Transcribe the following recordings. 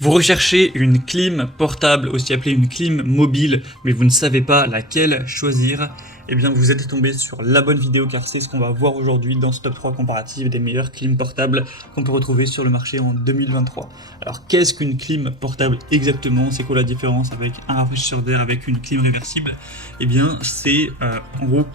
Vous recherchez une clim portable, aussi appelée une clim mobile, mais vous ne savez pas laquelle choisir, eh bien vous êtes tombé sur la bonne vidéo car c'est ce qu'on va voir aujourd'hui dans ce top 3 comparatif des meilleures clims portables qu'on peut retrouver sur le marché en 2023. Alors qu'est-ce qu'une clim portable exactement? C'est quoi la différence avec un rafraîchisseur d'air, avec une clim réversible? Eh bien c'est en gros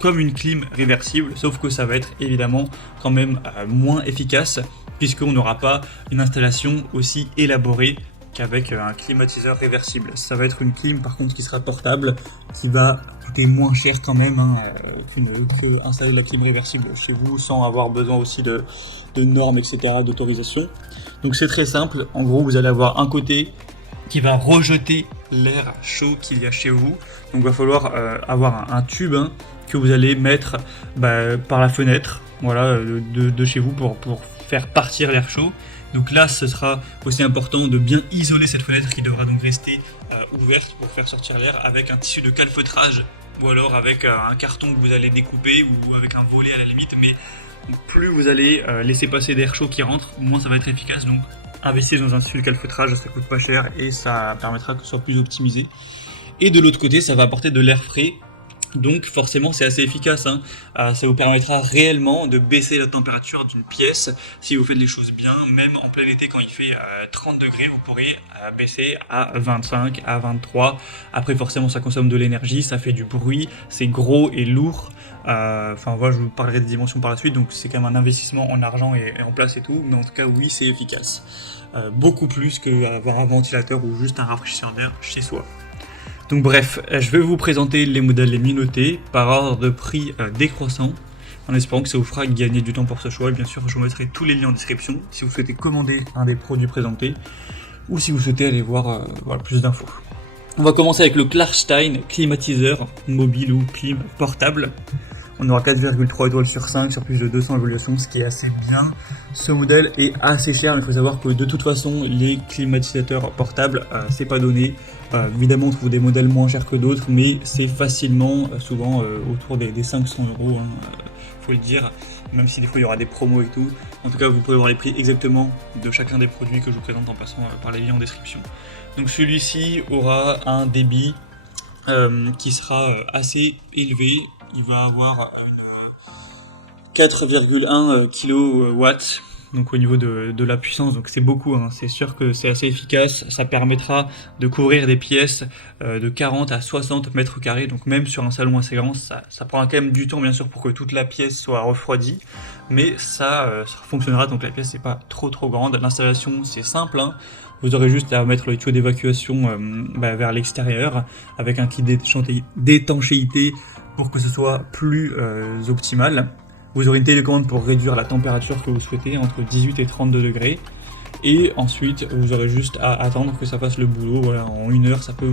comme une clim réversible, sauf que ça va être évidemment quand même moins efficace, puisqu'on n'aura pas une installation aussi élaborée qu'avec un climatiseur réversible. Ça va être une clim par contre qui sera portable, qui va coûter moins cher quand même que installer la clim réversible chez vous sans avoir besoin aussi de normes, etc., d'autorisation. Donc c'est très simple, en gros vous allez avoir un côté qui va rejeter l'air chaud qu'il y a chez vous, donc il va falloir avoir un tube que vous allez mettre par la fenêtre, voilà, de chez vous pour faire partir l'air chaud. Donc là, ce sera aussi important de bien isoler cette fenêtre qui devra donc rester ouverte pour faire sortir l'air avec un tissu de calfeutrage ou alors avec un carton que vous allez découper ou avec un volet à la limite. Mais plus vous allez laisser passer d'air chaud qui rentre, moins ça va être efficace. Donc investissez dans un tissu de calfeutrage, ça coûte pas cher et ça permettra que ce soit plus optimisé. Et de l'autre côté, ça va apporter de l'air frais. Donc forcément c'est assez efficace, ça vous permettra réellement de baisser la température d'une pièce si vous faites les choses bien. Même en plein été quand il fait 30 degrés, vous pourrez baisser à 25, à 23. Après forcément ça consomme de l'énergie, ça fait du bruit, c'est gros et lourd. Enfin voilà, je vous parlerai des dimensions par la suite, donc c'est quand même un investissement en argent et en place et tout. Mais en tout cas oui, c'est efficace. Beaucoup plus qu'avoir un ventilateur ou juste un rafraîchisseur d'air chez soi. Donc bref, je vais vous présenter les modèles les mieux notés par ordre de prix décroissant, en espérant que ça vous fera gagner du temps pour ce choix. Et bien sûr, je vous mettrai tous les liens en description si vous souhaitez commander un des produits présentés ou si vous souhaitez aller voir plus d'infos. On va commencer avec le Klarstein climatiseur mobile ou clim portable. On aura 4,3 étoiles sur 5 sur plus de 200 évaluations, ce qui est assez bien. Ce modèle est assez cher, mais il faut savoir que de toute façon, les climatisateurs portables, c'est pas donné. Évidemment, on trouve des modèles moins chers que d'autres, mais c'est facilement, souvent, autour des 500 €, faut le dire, même si des fois il y aura des promos et tout. En tout cas, vous pouvez voir les prix exactement de chacun des produits que je vous présente en passant par les liens en description. Donc celui-ci aura un débit qui sera assez élevé. Il va avoir 4,1 kW, donc au niveau de la puissance, donc c'est beaucoup, c'est sûr que c'est assez efficace. Ça permettra de couvrir des pièces de 40 à 60 mètres carrés, donc même sur un salon assez grand, ça prendra quand même du temps bien sûr pour que toute la pièce soit refroidie, mais ça fonctionnera, donc la pièce n'est pas trop grande. L'installation c'est simple, vous aurez juste à mettre le tuyau d'évacuation vers l'extérieur avec un kit d'étanchéité pour que ce soit plus optimal. Vous aurez une télécommande pour réduire la température que vous souhaitez entre 18 et 32 degrés. Et ensuite, vous aurez juste à attendre que ça fasse le boulot. Voilà, en 1 heure, ça peut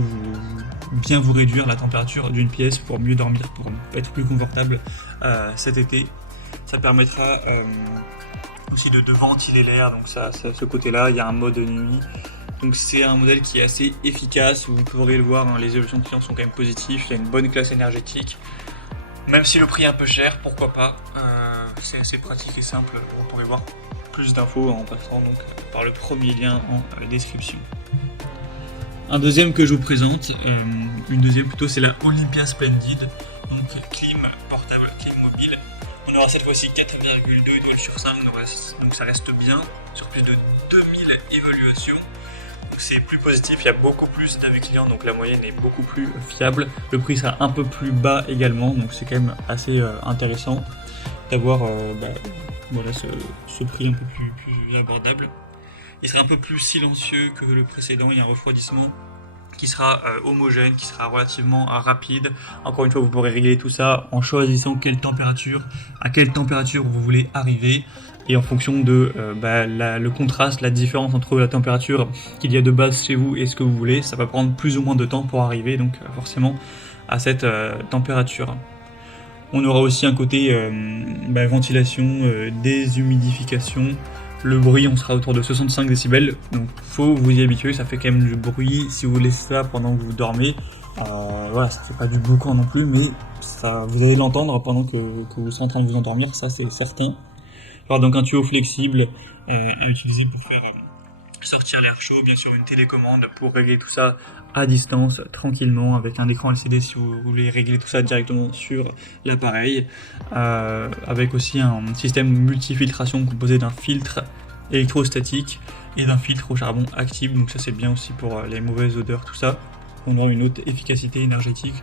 bien vous réduire la température d'une pièce pour mieux dormir, pour être plus confortable cet été. Ça permettra aussi de ventiler l'air, donc ça, ce côté-là, il y a un mode nuit. Donc c'est un modèle qui est assez efficace, vous pourrez le voir, les évolutions de clients sont quand même positives, il y a une bonne classe énergétique. Même si le prix est un peu cher, pourquoi pas, c'est assez pratique et simple, vous pourrez voir plus d'infos en passant donc par le premier lien en description. Un deuxième que je vous présente, une deuxième plutôt, c'est la Olympia Splendid, donc clim portable, clim mobile. On aura cette fois-ci 4,2 étoiles sur 5, donc ça reste bien, sur plus de 2000 évaluations. Donc c'est plus positif, il y a beaucoup plus d'avis clients, donc la moyenne est beaucoup plus fiable. Le prix sera un peu plus bas également, donc c'est quand même assez intéressant d'avoir voilà, ce prix un peu plus abordable. Il sera un peu plus silencieux que le précédent, il y a un refroidissement qui sera homogène, qui sera relativement rapide. Encore une fois, vous pourrez régler tout ça en choisissant à quelle température vous voulez arriver et en fonction de le contraste, la différence entre la température qu'il y a de base chez vous et ce que vous voulez, ça va prendre plus ou moins de temps pour arriver donc forcément à cette température. On aura aussi un côté ventilation, déshumidification. Le bruit, on sera autour de 65 décibels, donc faut vous y habituer, ça fait quand même du bruit si vous laissez ça pendant que vous dormez. Voilà, ça fait pas du boucan non plus, mais vous allez l'entendre pendant que vous serez en train de vous endormir, ça c'est certain. Alors donc un tuyau flexible à utiliser pour faire sortir l'air chaud, bien sûr une télécommande pour régler tout ça à distance, tranquillement, avec un écran LCD si vous voulez régler tout ça directement sur l'appareil, avec aussi un système multifiltration composé d'un filtre électrostatique et d'un filtre au charbon actif, donc ça c'est bien aussi pour les mauvaises odeurs, tout ça, on aura une haute efficacité énergétique.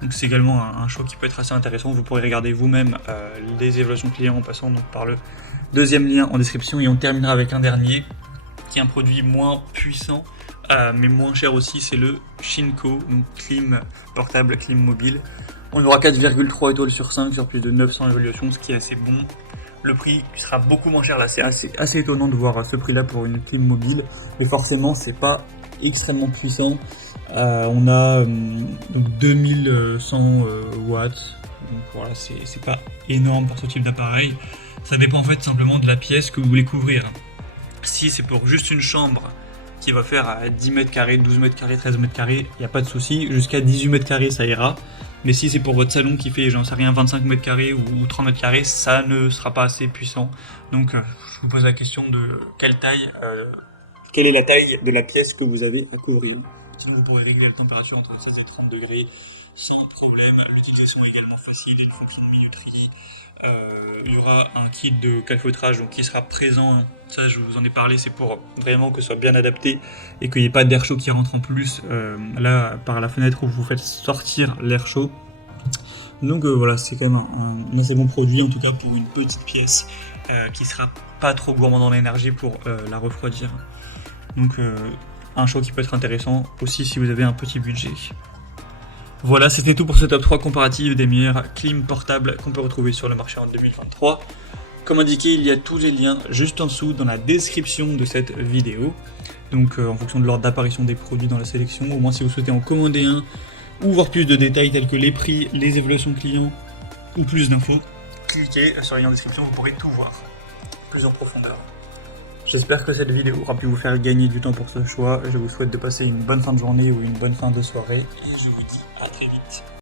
Donc c'est également un choix qui peut être assez intéressant. Vous pourrez regarder vous-même les évaluations clients en passant donc par le deuxième lien en description, et on terminera avec un dernier qui est un produit moins puissant mais moins cher aussi, c'est le Shinko, donc clim portable, clim mobile. On aura 4,3 étoiles sur 5 sur plus de 900 évaluations, ce qui est assez bon. Le prix sera beaucoup moins cher là, c'est assez étonnant de voir ce prix là pour une clim mobile, mais forcément c'est pas extrêmement puissant. On a donc 2100 watts, donc voilà, c'est pas énorme pour ce type d'appareil. Ça dépend en fait simplement de la pièce que vous voulez couvrir. Si c'est pour juste une chambre qui va faire 10 mètres carrés, 12 mètres carrés, 13 mètres carrés, il n'y a pas de souci, jusqu'à 18 mètres carrés ça ira. Mais si c'est pour votre salon qui fait, j'en sais rien, 25 mètres carrés ou 30 mètres carrés, ça ne sera pas assez puissant. Donc je vous pose la question de quelle est la taille de la pièce que vous avez à couvrir. Sinon vous pourrez régler la température entre 16 et 30 degrés sans problème. L'utilisation est également facile, il y a une fonction de minuterie. Il y aura un kit de calfeutrage donc, qui sera présent, ça je vous en ai parlé, c'est pour vraiment que ce soit bien adapté et qu'il n'y ait pas d'air chaud qui rentre en plus là par la fenêtre où vous faites sortir l'air chaud. Donc voilà, c'est quand même un assez bon produit en tout cas pour une petite pièce qui sera pas trop gourmand en énergie pour la refroidir. Donc un choix qui peut être intéressant aussi si vous avez un petit budget. Voilà, c'était tout pour ce top 3 comparatif des meilleures clim portables qu'on peut retrouver sur le marché en 2023. Comme indiqué, il y a tous les liens juste en dessous dans la description de cette vidéo. Donc en fonction de l'ordre d'apparition des produits dans la sélection, au moins si vous souhaitez en commander un ou voir plus de détails tels que les prix, les évaluations clients ou plus d'infos, cliquez sur le lien en description, vous pourrez tout voir plus en profondeur. J'espère que cette vidéo aura pu vous faire gagner du temps pour ce choix. Je vous souhaite de passer une bonne fin de journée ou une bonne fin de soirée et je vous dis à très vite.